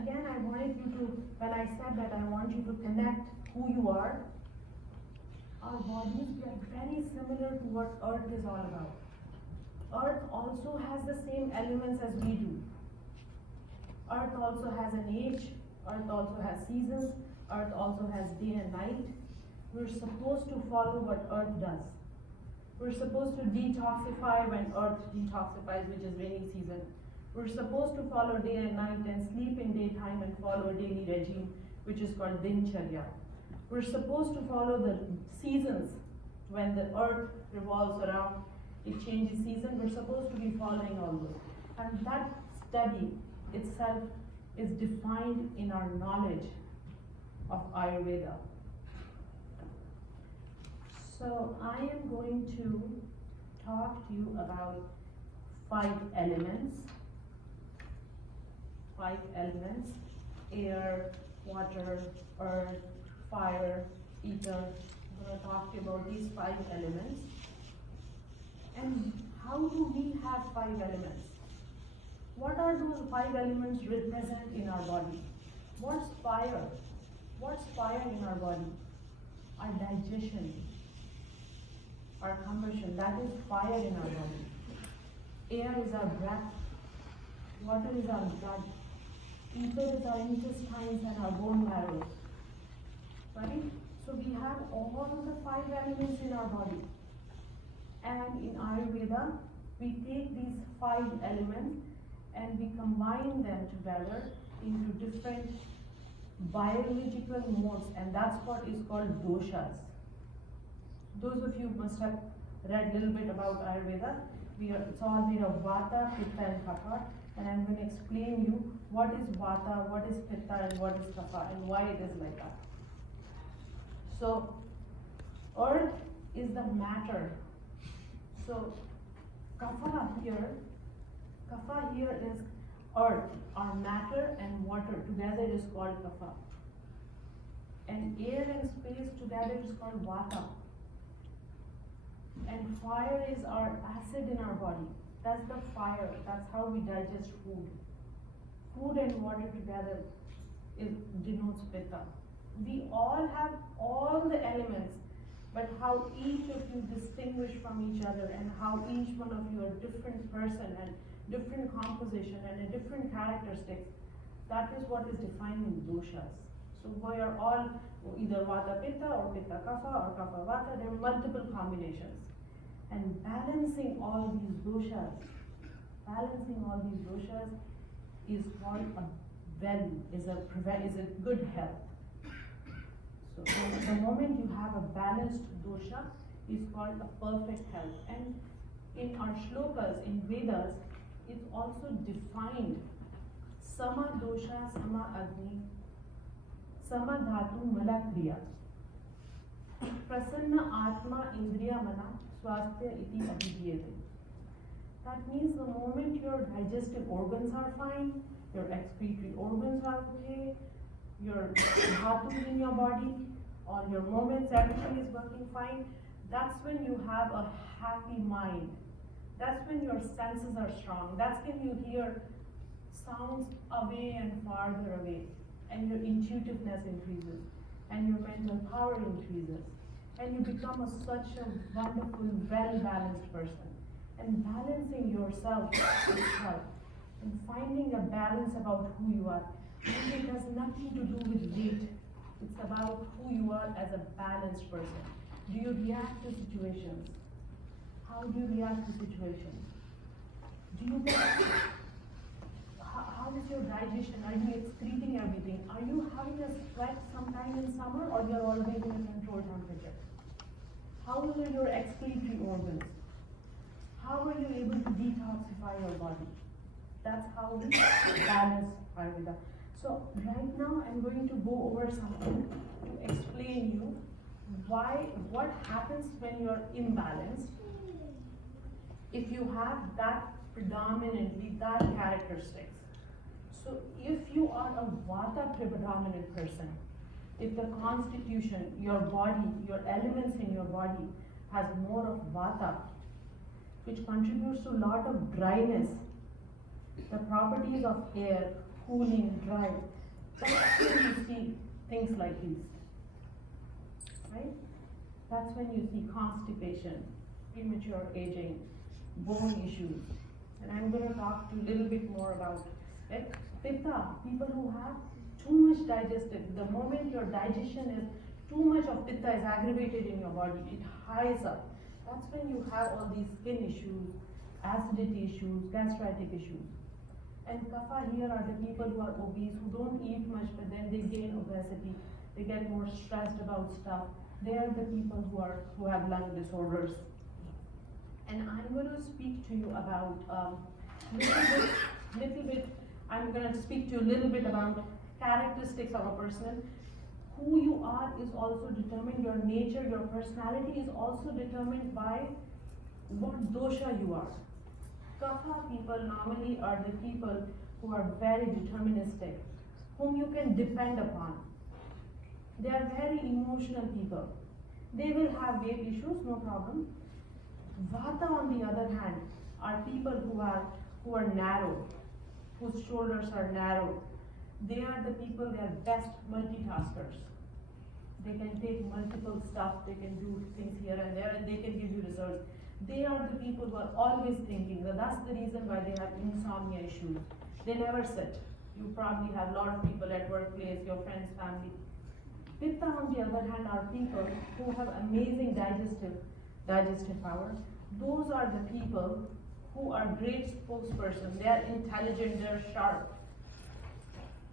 again, I wanted you to, when I said that I want you to connect who you are, our bodies get very similar to what Earth is all about. Earth also has the same elements as we do. Earth also has an age, Earth also has seasons, Earth also has day and night. We're supposed to follow what Earth does. We're supposed to detoxify when Earth detoxifies, which is rainy season. We're supposed to follow day and night and sleep in daytime and follow a daily regime, which is called Dincharya. We're supposed to follow the seasons. When the Earth revolves around, it changes season. We're supposed to be following all those. And that study itself is defined in our knowledge of Ayurveda. So I am going to talk to you about 5 elements. 5 elements: air, water, earth, fire, ether. I'm going to talk to you about these 5 elements. And how do we have 5 elements? What are those 5 elements represent in our body? What's fire? What's fire in our body? Our digestion, our combustion, that is fire in our body. Air is our breath. Water is our blood. Ether is our intestines and our bone marrow. Right? So we have all the 5 elements in our body. And in Ayurveda, we take these 5 elements and we combine them together into different biological modes, and that's what is called doshas. Those of you must have read a little bit about Ayurveda. It's all made of Vata, Pitta and Kapha, and I'm going to explain you what is Vata, what is Pitta and what is Kapha and why it is like that. So, earth is the matter. So, Kapha here is earth, our matter and water together is called Kapha. And air and space together is called Vata. And fire is our acid in our body. That's the fire. That's how we digest food. Food and water together denotes Pitta. We all have all the elements, but how each of you distinguish from each other and how each one of you are a different person and different composition and a different characteristics, that is what is defined in doshas. So we are all either Vata Pitta or Pitta Kapha or Kapha Vata. There are multiple combinations. And balancing all these doshas is called is a good health. So the moment you have a balanced dosha is called a perfect health. And in our shlokas, in Vedas, it's also defined Sama dosha, Sama agni, Sama dhatu, Mala kriya, Prasanna atma, Indriya mana, Swaasthya iti abhidhyate. That means the moment your digestive organs are fine, your excretory organs are okay, your dhatus in your body, all your moments, everything is working fine, that's when you have a happy mind. That's when your senses are strong. That's when you hear sounds away and farther away, and your intuitiveness increases, and your mental power increases, and you become such a wonderful, well-balanced person. And balancing yourself itself, and finding a balance about who you are. It has nothing to do with weight. It's about who you are as a balanced person. Do you react to situations? How do you react to situations? Do you get, how is your digestion? Are you excreting everything? Are you having a sweat sometime in summer, or you're always in a controlled temperature? How are your excretory organs? How are you able to detoxify your body? That's how we balance Ayurveda. So right now I'm going to go over something to explain you what happens when you're imbalanced. If you have that predominantly, that characteristics. So if you are a Vata predominant person, if the constitution, your body, your elements in your body has more of Vata, which contributes to a lot of dryness, the properties of air, cooling, dry. That's when you see things like these, right? That's when you see constipation, premature aging, bone issues. And I'm going to talk to you a little bit more about it. Pitta, people who have too much digestive, the moment your digestion is, too much of pitta is aggravated in your body, it highs up. That's when you have all these skin issues, acidity issues, gastritic issues. And kapha here are the people who are obese, who don't eat much, but then they gain obesity. They get more stressed about stuff. They are the people who have lung disorders. And I'm going to speak to you about I'm going to speak to you a little bit about characteristics of a person. Who you are is also determined, your nature, your personality is also determined by what dosha you are. Kapha people normally are the people who are very deterministic, whom you can depend upon. They are very emotional people. They will have weight issues, no problem. Vata, on the other hand, are people who are narrow, whose shoulders are narrow. They are the people, they are best multitaskers. They can take multiple stuff, they can do things here and there, and they can give you results. They are the people who are always thinking. That's the reason why they have insomnia issues. They never sit. You probably have a lot of people at workplace, your friends, family. Pitta, on the other hand, are people who have amazing digestive power. Those are the people who are great spokesperson. They are intelligent, they are sharp.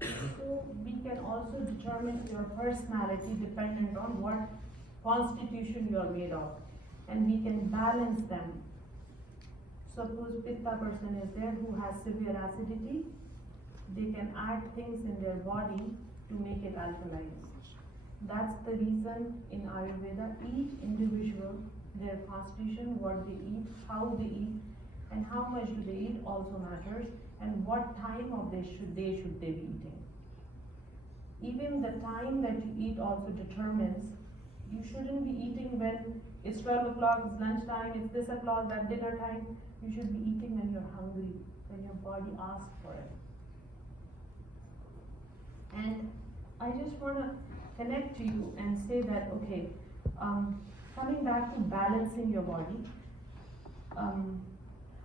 So we can also determine your personality dependent on what constitution you are made of. And we can balance them. Suppose Pitta person is there who has severe acidity, they can add things in their body to make it alkaline. That's the reason in Ayurveda, each individual, their constitution, what they eat, how they eat, and how much do they eat also matters, and what time of day should they be eating. Even the time that you eat also determines, you shouldn't be eating when it's 12 o'clock, it's lunchtime, it's this o'clock, that dinner time. You should be eating when you're hungry, when your body asks for it. And I just want to connect to you and say that, okay, coming back to balancing your body,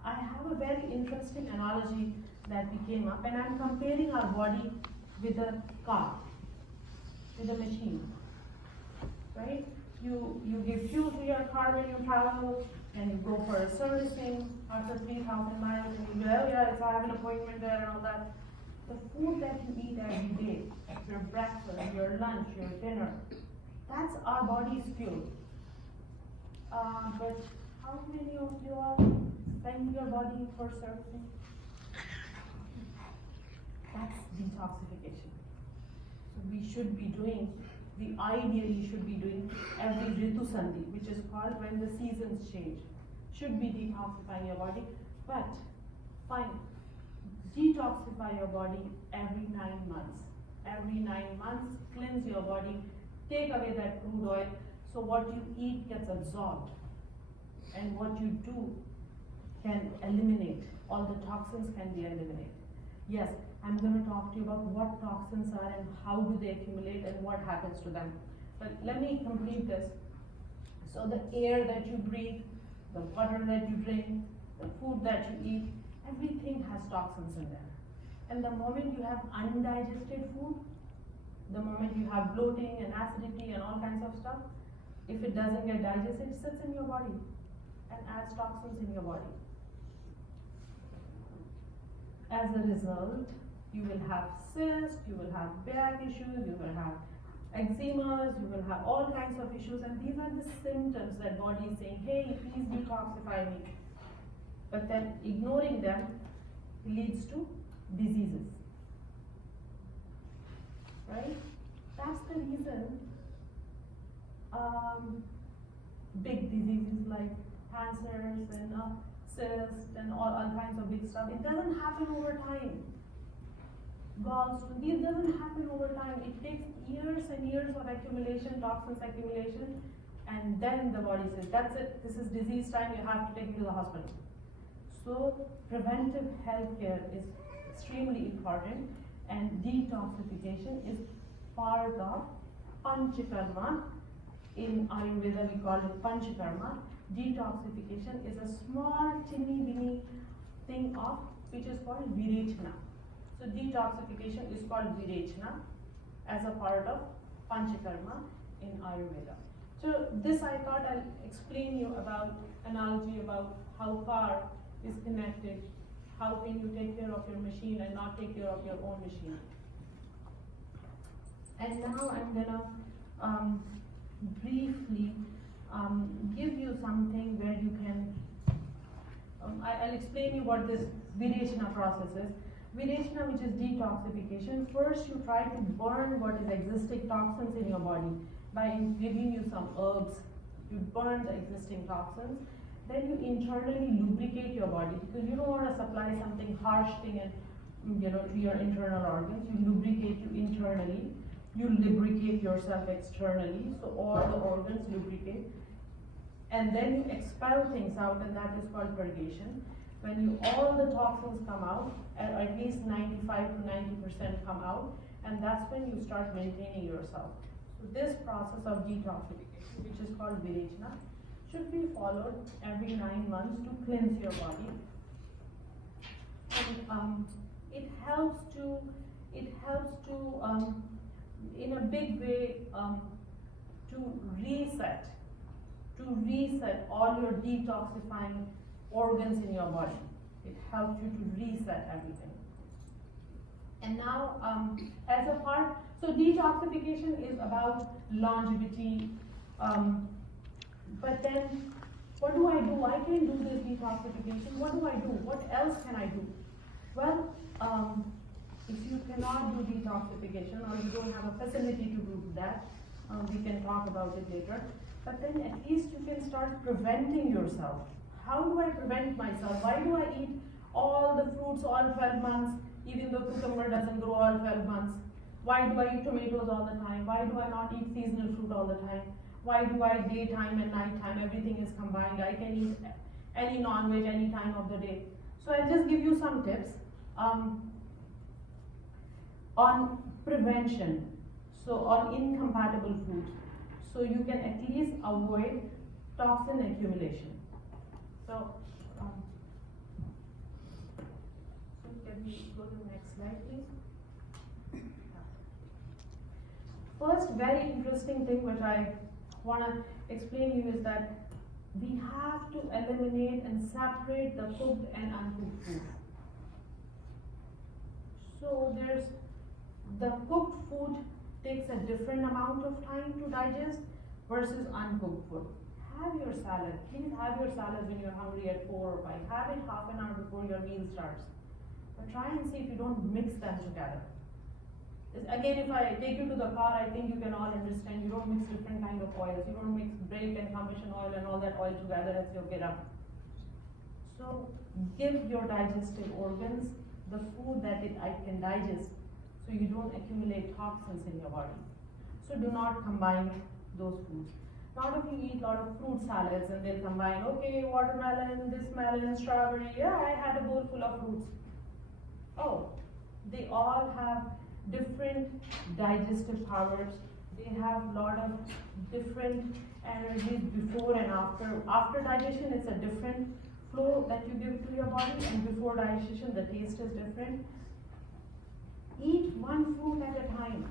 I have a very interesting analogy that we came up, and I'm comparing our body with a car, with a machine, right? You give fuel to your car when you travel, and you go for a servicing after 3,000 miles, and you go, oh yeah, I have an appointment there and all that. The food that you eat every day, your breakfast, your lunch, your dinner, that's our body's fuel. But how many of you all spend your body for servicing? That's detoxification. So we should be doing, ideally should be doing every Ritu Sandhi, which is called when the seasons change. Should be detoxifying your body, but fine. Detoxify your body every 9 months. Every 9 months, cleanse your body, take away that crude oil, so what you eat gets absorbed, and what you do can eliminate, all the toxins can be eliminated. Yes, I'm going to talk to you about what toxins are and how do they accumulate and what happens to them. But let me complete this. So the air that you breathe, the water that you drink, the food that you eat, everything has toxins in there. And the moment you have undigested food, the moment you have bloating and acidity and all kinds of stuff, if it doesn't get digested, it sits in your body and adds toxins in your body. As a result, you will have cysts, you will have back issues, you will have eczemas, you will have all kinds of issues, and these are the symptoms that body is saying, hey, please detoxify me. But then ignoring them leads to diseases, right? That's the reason big diseases like cancers and cysts and all kinds of big stuff, it doesn't happen over time. Gallstones, it doesn't happen over time. It takes years and years of accumulation, toxins accumulation, and then the body says, that's it, this is disease time, you have to take me to the hospital. So preventive health care is extremely important, and detoxification is part of Panchakarma. In Ayurveda we call it Panchakarma. Detoxification is a small tinny thing of which is called Virechana. So detoxification is called Virechana as a part of Panchakarma in Ayurveda. So this I thought I'll explain you about analogy about how car is connected, how can you take care of your machine and not take care of your own machine. And now I'm gonna briefly give you something where you can, I'll explain you what this Virechana process is. Virechana, which is detoxification, first you try to burn what is existing toxins in your body by giving you some herbs. You burn the existing toxins, then you internally lubricate your body because you don't want to supply something harsh thing and to your internal organs. You lubricate you internally, you lubricate yourself externally, so all the organs lubricate, and then you expel things out, and that is called purgation. When all the toxins come out, at least 95 to 90% come out, and that's when you start maintaining yourself. So this process of detoxification, which is called Virechana, should be followed every 9 months to cleanse your body. And it helps to in a big way to reset all your detoxifying organs in your body. It helps you to reset everything. And now, as a part, so detoxification is about longevity, but then what do? I can do this detoxification. What do? What else can I do? Well, if you cannot do detoxification or you don't have a facility to do that, we can talk about it later. But then at least you can start preventing yourself. How do I prevent myself? Why do I eat all the fruits all 12 months, even though cucumber doesn't grow all 12 months? Why do I eat tomatoes all the time? Why do I not eat seasonal fruit all the time? Why do I daytime and nighttime, everything is combined? I can eat any non-veg any time of the day. So I'll just give you some tips on prevention, so on incompatible foods, so you can at least avoid toxin accumulation. So can we go to the next slide, please? First, very interesting thing which I want to explain you is that we have to eliminate and separate the cooked and uncooked food. So there's the cooked food takes a different amount of time to digest versus uncooked food. Have your salad. Please have your salad when you're hungry at 4 or 5. Have it half an hour before your meal starts. But try and see if you don't mix them together. Again, if I take you to the car, I think you can all understand you don't mix different kind of oils. You don't mix brake and combustion oil and all that oil together and say, okay, done. So give your digestive organs the food that I can digest, so you don't accumulate toxins in your body. So do not combine those foods. Not if you eat a lot of fruit salads and they'll combine, okay, watermelon, this melon, strawberry, yeah, I had a bowl full of fruits. Oh, they all have different digestive powers. They have a lot of different energies before and after. After digestion, it's a different flow that you give to your body, and before digestion, the taste is different. Eat one fruit at a time.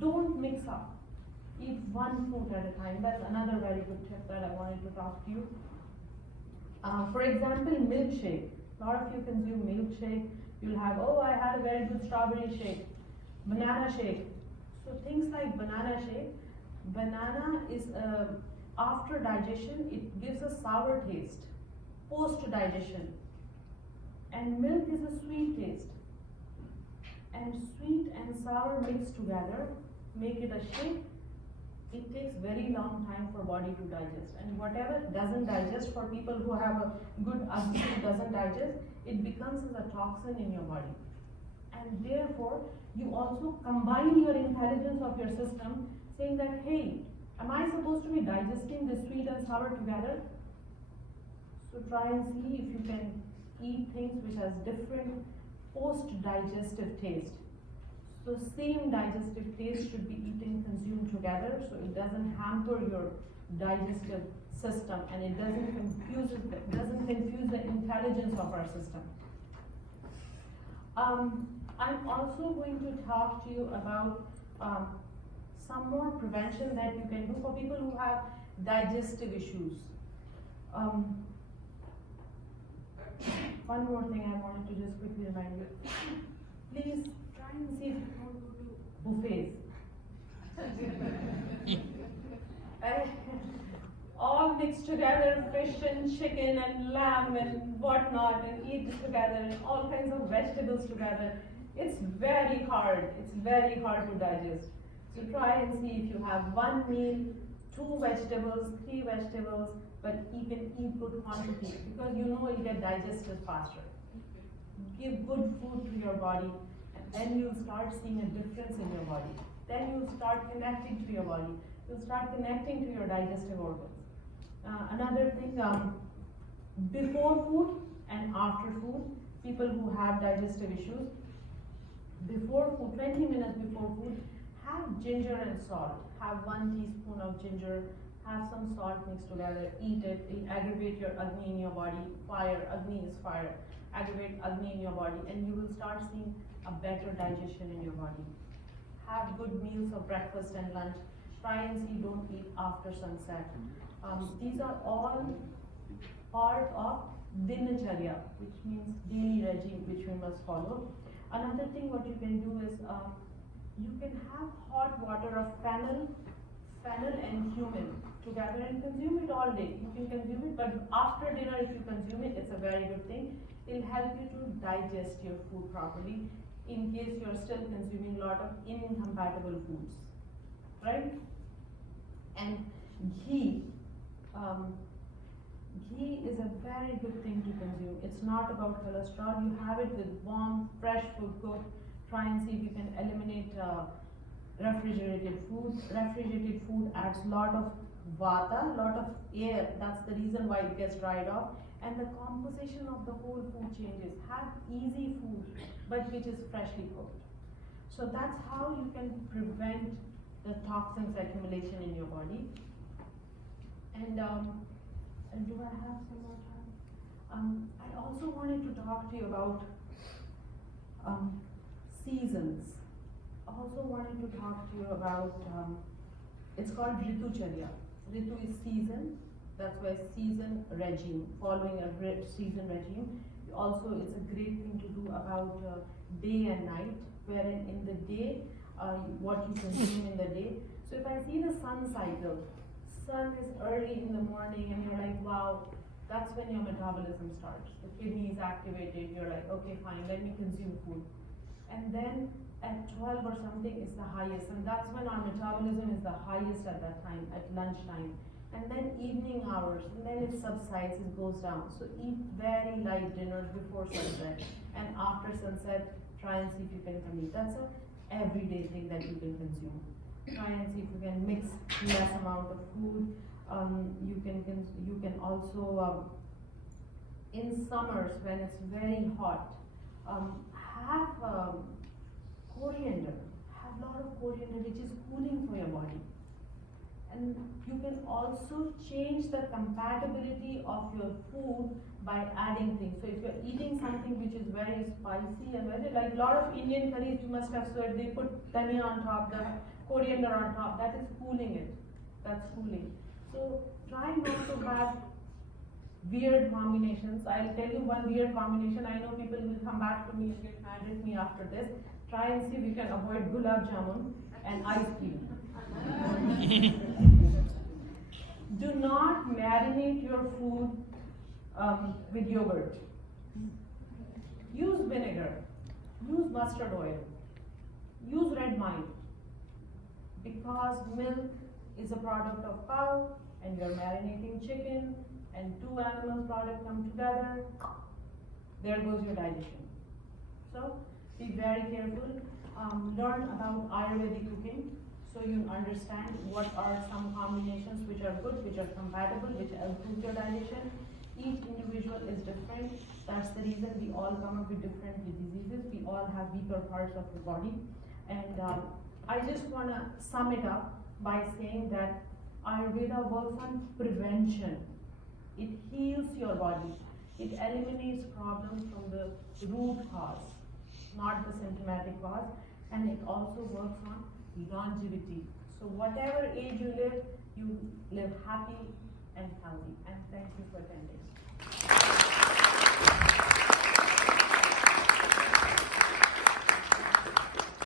Don't mix up. Eat one fruit at a time. That's another very good tip that I wanted to talk to you. For example, milkshake. A lot of you consume milkshake. You'll have, oh, I had a very good strawberry shake, banana shake. So things like banana shake, banana is after digestion, it gives a sour taste, post-digestion. And milk is a sweet taste. And sweet and sour mixed together, make it a shake. It takes very long time for body to digest. And whatever doesn't digest, for people who have a good acidity doesn't digest, it becomes as a toxin in your body. And therefore, you also combine your intelligence of your system, saying that, hey, am I supposed to be digesting the sweet and sour together? So try and see if you can eat things which has different post-digestive taste. So same digestive taste should be eaten, consumed together, so it doesn't hamper your digestive system and it doesn't confuse the intelligence of our system. I'm also going to talk to you about some more prevention that you can do for people who have digestive issues. One more thing I wanted to just quickly remind you. Please try and see if you don't go to buffets. All mixed together, fish and chicken and lamb and whatnot, and eat it together, and all kinds of vegetables together. It's very hard. It's very hard to digest. So try and see if you have one meal, 2 vegetables, 3 vegetables, but you can eat good quantity because you know you'll get digested faster. Give good food to your body, and then you'll start seeing a difference in your body. Then you'll start connecting to your body. You'll start connecting to your digestive organs. Another thing, before food and after food, people who have digestive issues, before food, 20 minutes before food, have ginger and salt. Have 1 teaspoon of ginger, have some salt mixed together, eat it, it'll aggravate your Agni in your body. Fire, Agni is fire. Aggravate Agni in your body, and you will start seeing a better digestion in your body. Have good meals of breakfast and lunch. Try and see, don't eat after sunset. These are all part of Dinacharya, which means daily regime, which we must follow. Another thing what you can do is, you can have hot water of fennel and cumin together and consume it all day. You can consume it, but after dinner if you consume it, it's a very good thing. It'll help you to digest your food properly in case you're still consuming a lot of incompatible foods, right? And ghee. Ghee is a very good thing to consume. It's not about cholesterol. You have it with warm, fresh food cooked. Try and see if you can eliminate refrigerated food. Refrigerated food adds a lot of vata, lot of air. That's the reason why it gets dried off. And the composition of the whole food changes. Have easy food, but which is freshly cooked. So that's how you can prevent the toxins accumulation in your body. And do I have some more time? I also wanted to talk to you about seasons. I also wanted to talk to you about, it's called Ritucharya. Ritu is season, that's why season regime, following a season regime. Also, it's a great thing to do about day and night, wherein in the day, what you consume in the day. So if I see the sun cycle, sun is early in the morning and you're like, wow, that's when your metabolism starts. The kidney is activated, you're like, okay, fine, let me consume food. And then at 12 or something is the highest, and that's when our metabolism is the highest at that time, at lunchtime. And then evening hours, and then it subsides, it goes down. So eat very light dinners before sunset, and after sunset, try and see if you can consume. That's a everyday thing that you can consume. Try and see if you can mix less amount of food. You can also, in summers when it's very hot, have coriander. Have a lot of coriander, which is cooling for your body. And you can also change the compatibility of your food by adding things. So if you're eating something which is very spicy and very, like a lot of Indian curries you must have sweat, they put dhania on top, the coriander on top, that is cooling it. That's cooling. So try not to have weird combinations. I'll tell you one weird combination. I know people will come back to me and get mad at me after this. Try and see if you can avoid gulab jamun and ice cream. Do not marinate your food with yogurt. Use vinegar. Use mustard oil. Use red wine. Because milk is a product of cow and you're marinating chicken and 2 animals product come together, there goes your digestion. So be very careful. Learn about Ayurvedic cooking so you understand what are some combinations which are good, which are compatible, which improve your digestion. Each individual is different. That's the reason we all come up with different diseases. We all have weaker parts of the body. And I just want to sum it up by saying that Ayurveda works on prevention. It heals your body. It eliminates problems from the root cause, not the symptomatic cause. And it also works on longevity. So whatever age you live happy and healthy. And thank you for attending.